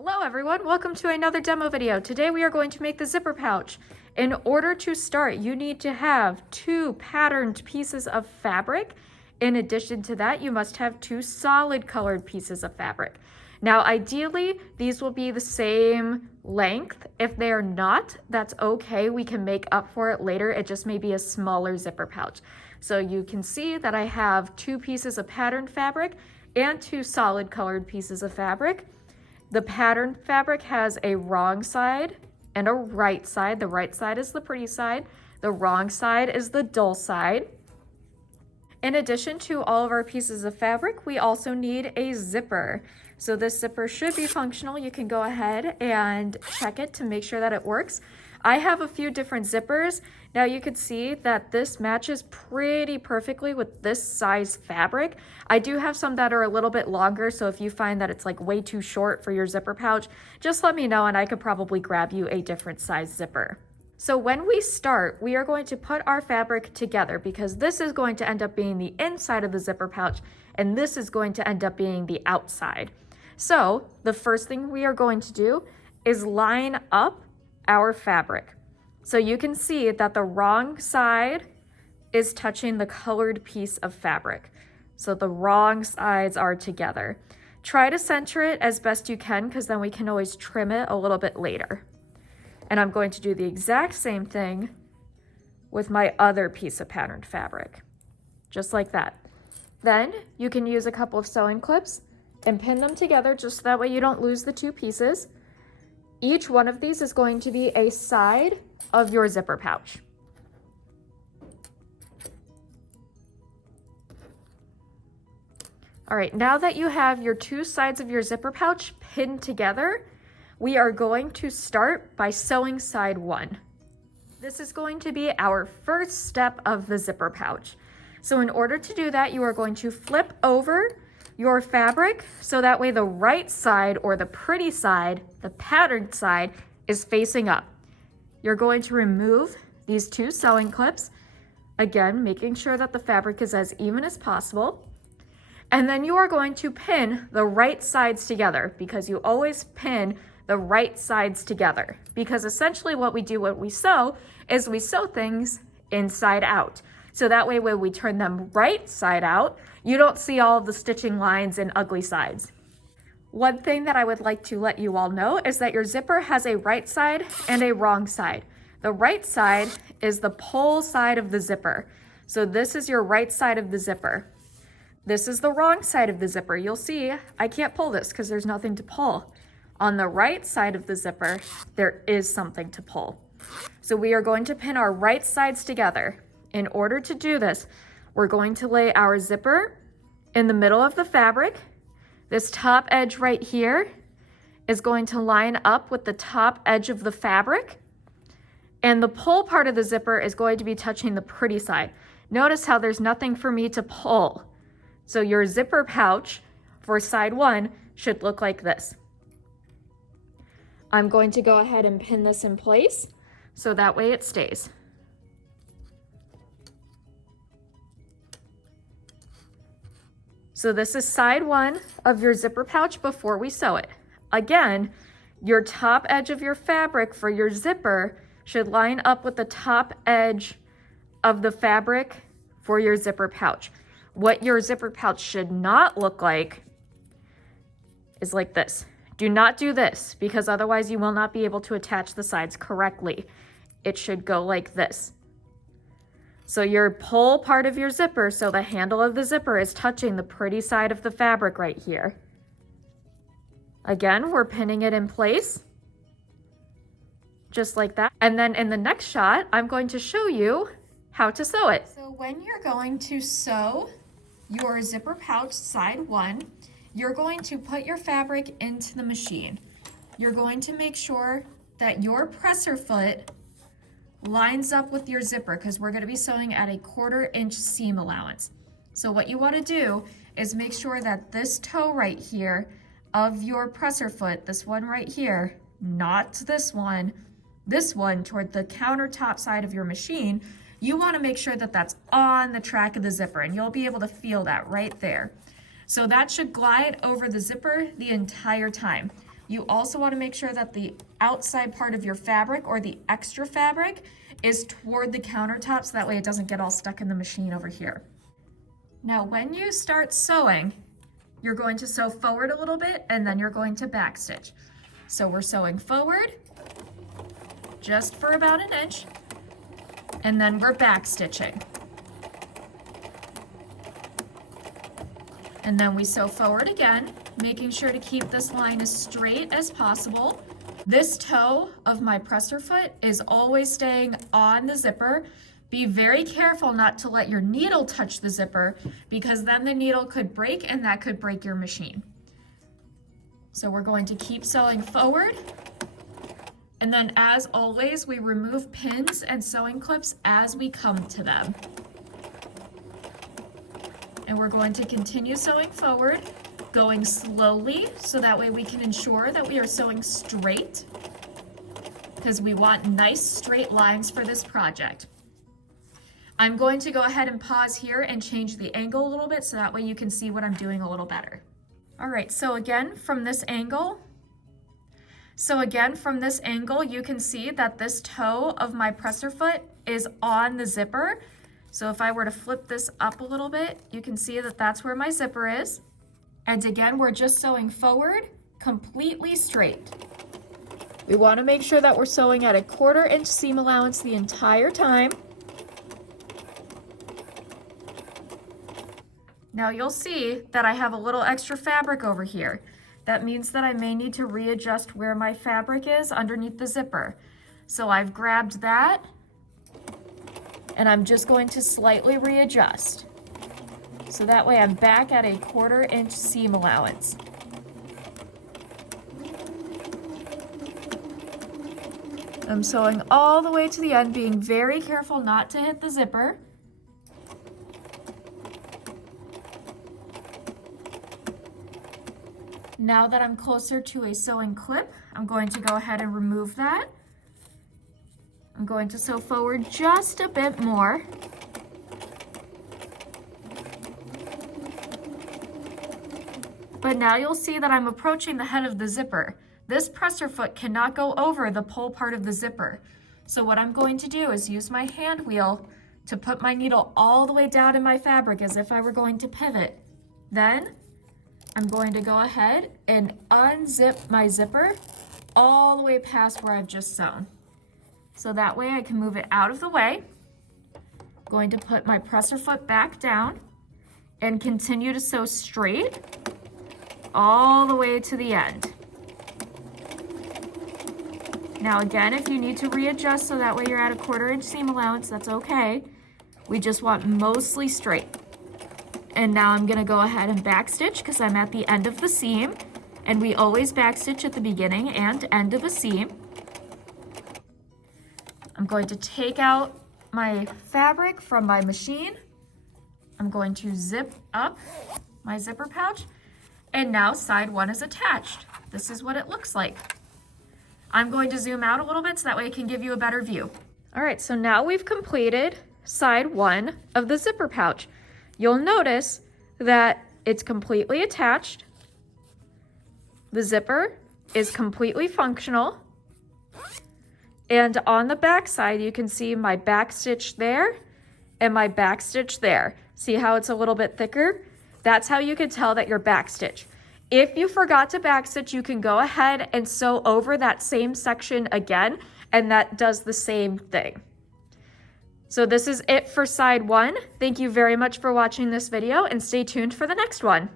Hello everyone, welcome to another demo video. Today we are going to make the zipper pouch. In order to start, you need to have 2 patterned pieces of fabric. In addition to that, you must have 2 solid colored pieces of fabric. Now ideally, these will be the same length. If they are not, that's okay. We can make up for it later. It just may be a smaller zipper pouch. So you can see that I have 2 pieces of patterned fabric and 2 solid colored pieces of fabric. The patterned fabric has a wrong side and a right side. The right side is the pretty side. The wrong side is the dull side. In addition to all of our pieces of fabric, we also need a zipper. So this zipper should be functional. You can go ahead and check it to make sure that it works. I have a few different zippers. Now you can see that this matches pretty perfectly with this size fabric. I do have some that are a little bit longer, so if you find that it's like way too short for your zipper pouch, just let me know and I could probably grab you a different size zipper. So when we start, we are going to put our fabric together because this is going to end up being the inside of the zipper pouch and this is going to end up being the outside. So the first thing we are going to do is line up our fabric. So you can see that the wrong side is touching the colored piece of fabric. So the wrong sides are together. Try to center it as best you can because then we can always trim it a little bit later. And I'm going to do the exact same thing with my other piece of patterned fabric, just like that. Then you can use a couple of sewing clips and pin them together just that way you don't lose the 2 pieces. Each one of these is going to be a side of your zipper pouch. All right, now that you have your 2 sides of your zipper pouch pinned together, we are going to start by sewing side 1. This is going to be our first step of the zipper pouch. So in order to do that, you are going to flip over your fabric so that way the right side or the pretty side, the patterned side, is facing up. You're going to remove these 2 sewing clips, again making sure that the fabric is as even as possible. And then you are going to pin the right sides together because you always pin the right sides together because essentially what we do when we sew is we sew things inside out. So that way when we turn them right side out, you don't see all of the stitching lines and ugly sides. One thing that I would like to let you all know is that your zipper has a right side and a wrong side. The right side is the pull side of the zipper. So this is your right side of the zipper. This is the wrong side of the zipper. You'll see I can't pull this because there's nothing to pull. On the right side of the zipper, there is something to pull. So we are going to pin our right sides together. In order to do this, we're going to lay our zipper in the middle of the fabric. This top edge right here is going to line up with the top edge of the fabric. And the pull part of the zipper is going to be touching the pretty side. Notice how there's nothing for me to pull. So your zipper pouch for side 1 should look like this. I'm going to go ahead and pin this in place so that way it stays. So this is side 1 of your zipper pouch before we sew it. Again, your top edge of your fabric for your zipper should line up with the top edge of the fabric for your zipper pouch. What your zipper pouch should not look like is like this. Do not do this because otherwise you will not be able to attach the sides correctly. It should go like this. So your pull part of your zipper, so the handle of the zipper is touching the pretty side of the fabric right here. Again, we're pinning it in place, just like that. And then in the next shot, I'm going to show you how to sew it. So when you're going to sew your zipper pouch side 1, you're going to put your fabric into the machine. You're going to make sure that your presser foot lines up with your zipper because we're going to be sewing at a 1/4 inch seam allowance. So what you want to do is make sure that this toe right here of your presser foot, this one right here, not this one toward the countertop side of your machine, you want to make sure that that's on the track of the zipper and you'll be able to feel that right there. So that should glide over the zipper the entire time. You also want to make sure that the outside part of your fabric or the extra fabric is toward the countertop so that way it doesn't get all stuck in the machine over here. Now, when you start sewing, you're going to sew forward a little bit and then you're going to backstitch. So we're sewing forward just for about an inch and then we're backstitching. And then we sew forward again, making sure to keep this line as straight as possible. This toe of my presser foot is always staying on the zipper. Be very careful not to let your needle touch the zipper because then the needle could break and that could break your machine. So we're going to keep sewing forward. And then as always, we remove pins and sewing clips as we come to them. And we're going to continue sewing forward, going slowly so that way we can ensure that we are sewing straight because we want nice straight lines for this project. I'm going to go ahead and pause here and change the angle a little bit so that way you can see what I'm doing a little better. All right, so again from this angle, you can see that this toe of my presser foot is on the zipper. So if I were to flip this up a little bit, you can see that that's where my zipper is. And again, we're just sewing forward completely straight. We want to make sure that we're sewing at a 1/4 inch seam allowance the entire time. Now you'll see that I have a little extra fabric over here. That means that I may need to readjust where my fabric is underneath the zipper. So I've grabbed that and I'm just going to slightly readjust. So that way I'm back at a 1/4 inch seam allowance. I'm sewing all the way to the end, being very careful not to hit the zipper. Now that I'm closer to a sewing clip, I'm going to go ahead and remove that. I'm going to sew forward just a bit more. But now you'll see that I'm approaching the head of the zipper. This presser foot cannot go over the pull part of the zipper. So what I'm going to do is use my hand wheel to put my needle all the way down in my fabric as if I were going to pivot. Then I'm going to go ahead and unzip my zipper all the way past where I've just sewn. So that way I can move it out of the way. I'm going to put my presser foot back down and continue to sew straight all the way to the end. Now again, if you need to readjust so that way you're at a 1/4 inch seam allowance, that's okay. We just want mostly straight. And now I'm gonna go ahead and backstitch because I'm at the end of the seam, and we always backstitch at the beginning and end of a seam. I'm going to take out my fabric from my machine. I'm going to zip up my zipper pouch, and now side 1 is attached. This is what it looks like. I'm going to zoom out a little bit so that way I can give you a better view. All right, so now we've completed side 1 of the zipper pouch. You'll notice that it's completely attached. The zipper is completely functional. And on the back side, you can see my back stitch there and my back stitch there. See how it's a little bit thicker? That's how you can tell that you're backstitch. If you forgot to backstitch, you can go ahead and sew over that same section again, and that does the same thing. So this is it for side 1. Thank you very much for watching this video, and stay tuned for the next one.